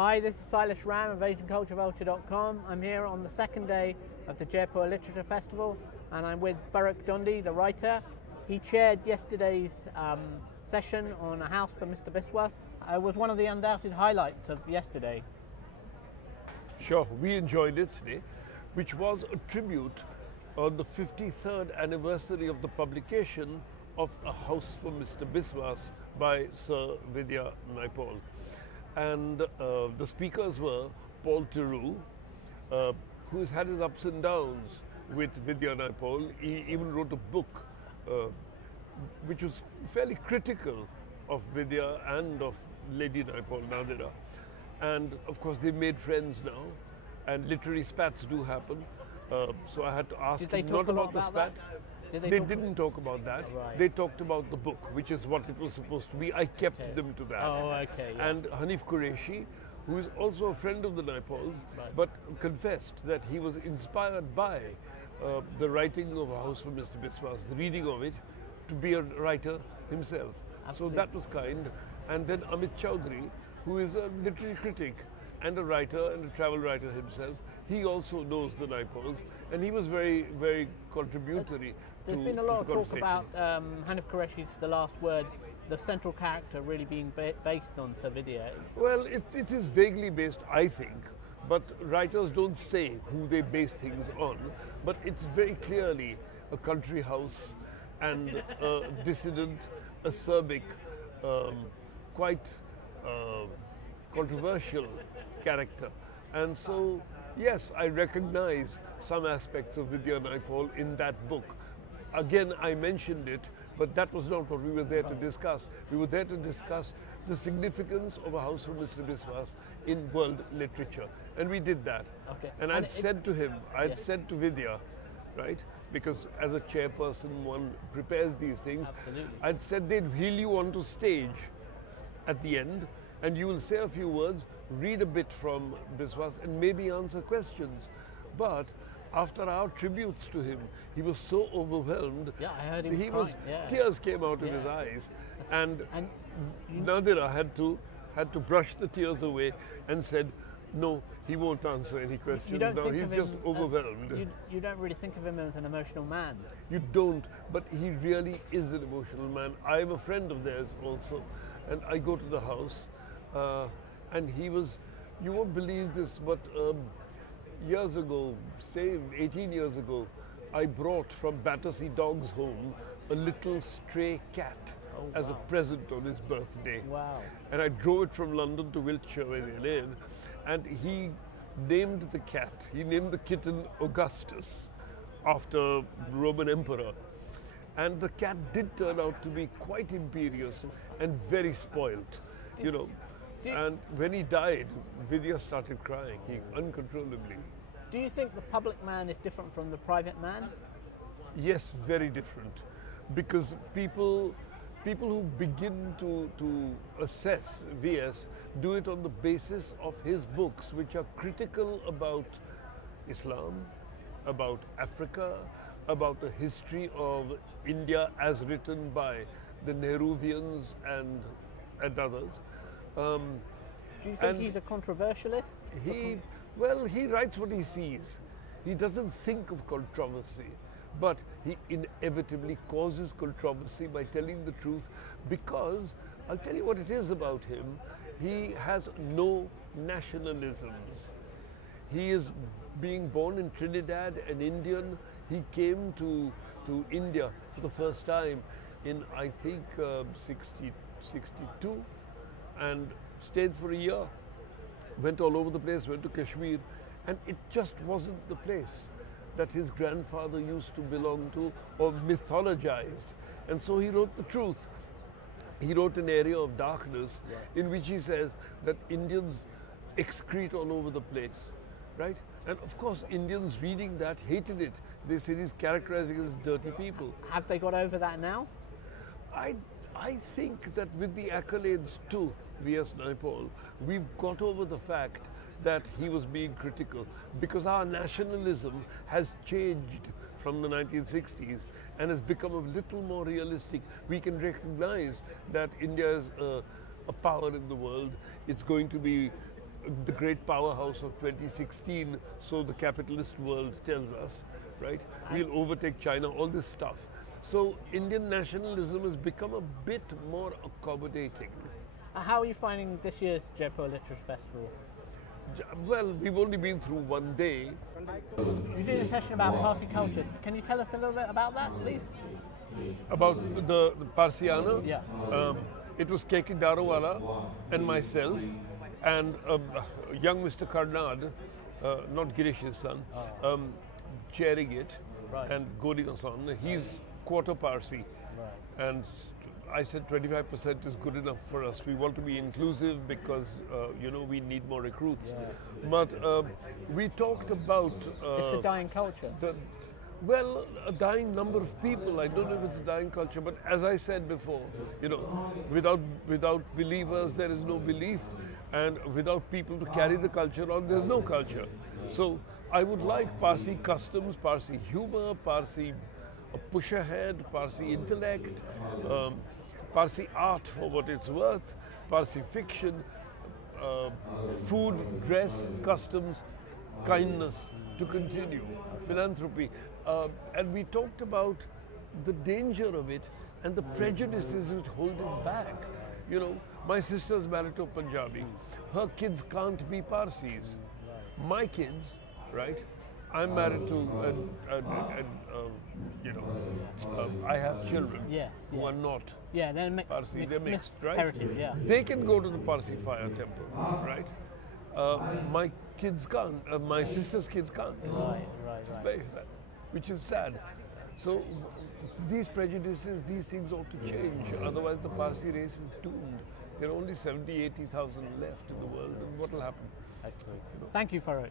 Hi, this is Silas Ram of AsianCultureVulture.com. I'm here on the second day of the Jaipur Literature Festival, and I'm with Farrukh Dhondy, the writer. He chaired yesterday's session on A House for Mr. Biswas. It was one of the undoubted highlights of yesterday. Sure, we enjoyed it today, which was a tribute on the 53rd anniversary of the publication of A House for Mr. Biswas by Sir VS Naipaul. And the speakers were Paul Theroux, who's had his ups and downs with VS Naipaul. He even wrote a book which was fairly critical of Vidya and of Lady Naipaul, Nadira. And of course they made friends now, and literary spats do happen. So I had to ask him not about the spat. They didn't talk about that. Right. They talked about the book, which is what it was supposed to be. I kept them to that. Oh, okay. Yeah. And Hanif Qureshi, who is also a friend of the Naipauls, right, but confessed that he was inspired by the writing of A House for Mr. Biswas, the reading of it, to be a writer himself. Absolutely. So that was kind. And then Amit Chaudhary, who is a literary critic and a writer and a travel writer himself, he also knows the Naipauls, and he was very, very contributory. There's been a lot of talk about Hanif Qureshi's The Last Word, the central character really being based on Sir VS. Well, it is vaguely based, I think, but writers don't say who they base things on, but it's very clearly a country house and a dissident, acerbic, quite controversial character. And so, yes, I recognize some aspects of VS Naipaul in that book. Again, I mentioned it, but that was not what we were there to discuss. We were there to discuss the significance of A House for Mr. Biswas in world literature. And we did that. Okay. And I'd said to him, said to Vidya, right, because as a chairperson one prepares these things, absolutely, I'd said they'd wheel you onto stage at the end, and you will say a few words, read a bit from Biswas, and maybe answer questions. But after our tributes to him, he was so overwhelmed. Yeah, I heard him crying. Tears came out of his eyes, and Nadira had to brush the tears away and said, no, he won't answer any questions now. He's just overwhelmed. You don't really think of him as an emotional man. You don't, but he really is an emotional man. I'm a friend of theirs also, and I go to the house, and he was, you won't believe this, but years ago, say 18 years ago, I brought from Battersea Dogs Home a little stray cat as a present on his birthday. Wow. And I drove it from London to Wiltshire, where they live, and he named the cat, he named the kitten Augustus, after Roman emperor. And the cat did turn out to be quite imperious and very spoilt, you know. And when he died, Vidya started crying, uncontrollably. Do you think the public man is different from the private man? Yes, very different. Because people who begin to assess VS do it on the basis of his books, which are critical about Islam, about Africa, about the history of India as written by the Nehruvians and others. Do you think he's a controversialist? Well, he writes what he sees. He doesn't think of controversy, but he inevitably causes controversy by telling the truth, because I'll tell you what it is about him. He has no nationalisms. He is being born in Trinidad, an Indian. He came to India for the first time in, I think, 62, and stayed for a year. Went all over the place, went to Kashmir, and it just wasn't the place that his grandfather used to belong to or mythologized. And so he wrote the truth. He wrote An Area of Darkness, in which he says that Indians excrete all over the place, right? And of course, Indians reading that hated it. They said he's characterizing as dirty people. Have they got over that now? I think that with the accolades to VS Naipaul, we've got over the fact that he was being critical, because our nationalism has changed from the 1960s and has become a little more realistic. We can recognize that India is a power in the world. It's going to be the great powerhouse of 2016, so the capitalist world tells us, right? We'll overtake China, all this stuff. So Indian nationalism has become a bit more accommodating. How are you finding this year's Jaipur Literature Festival? Well, we've only been through one day. You did a session about Parsi culture. Can you tell us a little bit about that, please? About the Parsiana? Yeah. It was Keki Darawala and myself and young Mr. Karnad, not Girish's son, chairing it, Right. and going on. He's quarter Parsi. Right. And I said 25% is good enough for us. We want to be inclusive because, you know, we need more recruits. Yeah. But we talked about... It's a dying culture. Well, a dying number of people. I don't know if it's a dying culture, but as I said before, you know, without believers, there is no belief. And without people to carry the culture on, there's no culture. So I would like Parsi customs, Parsi humor, Parsi push ahead, Parsi intellect, Parsi art for what it's worth, Parsi fiction, food, dress, customs, kindness to continue, philanthropy. And we talked about the danger of it and the prejudices which hold it back. You know, my sister's married to a Punjabi. Her kids can't be Parsis. My kids, right? I'm married to, you know, I have children who are not they're Parsi. They're mixed, right? Heritage, yeah. They can go to the Parsi fire temple, right? My kids can't. My sister's kids can't. Right. Very sad, which is sad. So these prejudices, these things ought to change. Otherwise, the Parsi race is doomed. There are only 70,000, 80,000 left in the world, and what will happen? Thank you, Farrukh.